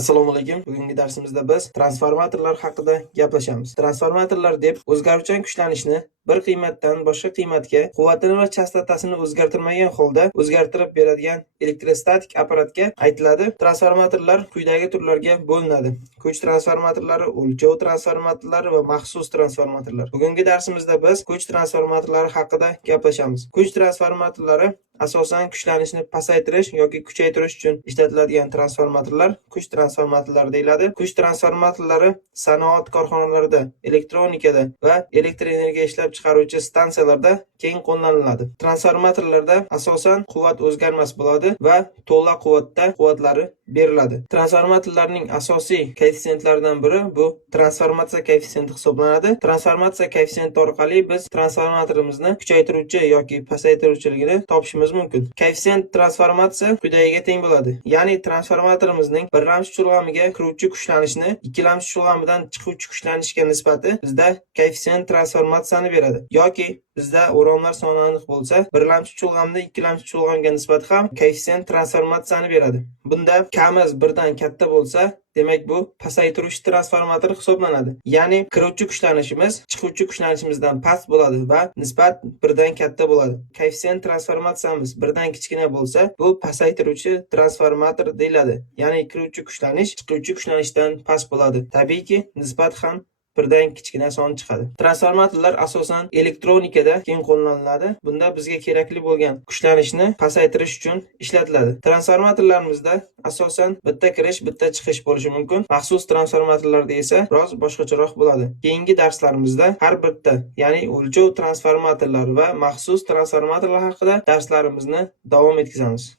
Assalomu alaykum. Bugungi darsimizda biz transformatorlar haqida gaplashamiz. Transformatorlar deb o'zgaruvchan kuchlanishni bir qiymatdan boshqa qiymatga quvvatini va chastotasini o'zgartirmagan holda o'zgartirib beradigan elektrostatik apparatga aytiladi. Transformatorlar quyidagi turlarga bo'linadi: kuch transformatorlari, o'lchov transformatorlari va maxsus transformatorlar. Bugungi darsimizda biz kuch transformatorlari haqida gaplashamiz. Kuch transformatorlari asosan kuchlanishni pasaytirish yoki kuchaytirish uchun ishlatiladigan transformatorlar kuch transformatorlari deyiladi. Kuch transformatorlari sanoat korxonalarida, elektronikada va elektr energiya ishlab chiqaruvchi stansiyalarda keng qo'llaniladi. Transformatorlarda asosan quvvat o'zgarmas bo'ladi va to'la quvvatda quvvatlari beriladi. Transformatorlarning asosiy koeffitsentlaridan biri bu transformatsiya koeffitsiyenti hisoblanadi. Transformatsiya koeffitsiyenti orqali biz transformatorimizni kuchaytiruvchi yoki pasaytiruvchiligini topishimiz mumkin. Koeffitsient transformatsiya quyidagiga teng bo'ladi. Ya'ni transformatorimizning birlamchi chulg'amiga kiruvchi kuchlanishni ikkilamchi chulg'amidan chiquvchi kuchlanishga nisbati bizda koeffitsient transformatsiyani beradi. Yoki bizda o'romlar soni aniq bo'lsa, birlamchi chulg'amda ikkilamchi chulg'amga nisbati ham koeffitsient transformatsiyani beradi. Bunda kamiz birdan katta bo'lsa, demak bu pasaytiruvchi transformator hisoblanadi. Ya'ni kiruvchi kuchlanishimiz chiquvchi kuchlanishimizdan past bo'ladi va nisbat birdan katta bo'ladi. Koeffitsient transformatsiyamiz birdan kichkina bo'lsa, bu pasaytiruvchi transformator deyiladi. Ya'ni kiruvchi kuchlanish chiquvchi kuchlanishdan past bo'ladi. Tabiiyki, nisbat ham birdan kichkina son chiqadi. Transformatorlar asosan elektronikada keng qo'llaniladi. Bunda bizga kerakli bo'lgan kuchlanishni pasaytirish uchun ishlatiladi. Transformatorlarimizda asosan bitta kirish, bitta chiqish bo'lishi mumkin. Maxsus transformatorlarda esa biroz boshqacharoq bo'ladi. Keyingi darslarimizda har bitta, ya'ni o'lchov transformatorlari va maxsus transformatorlar haqida darslarimizni davom etkazamiz.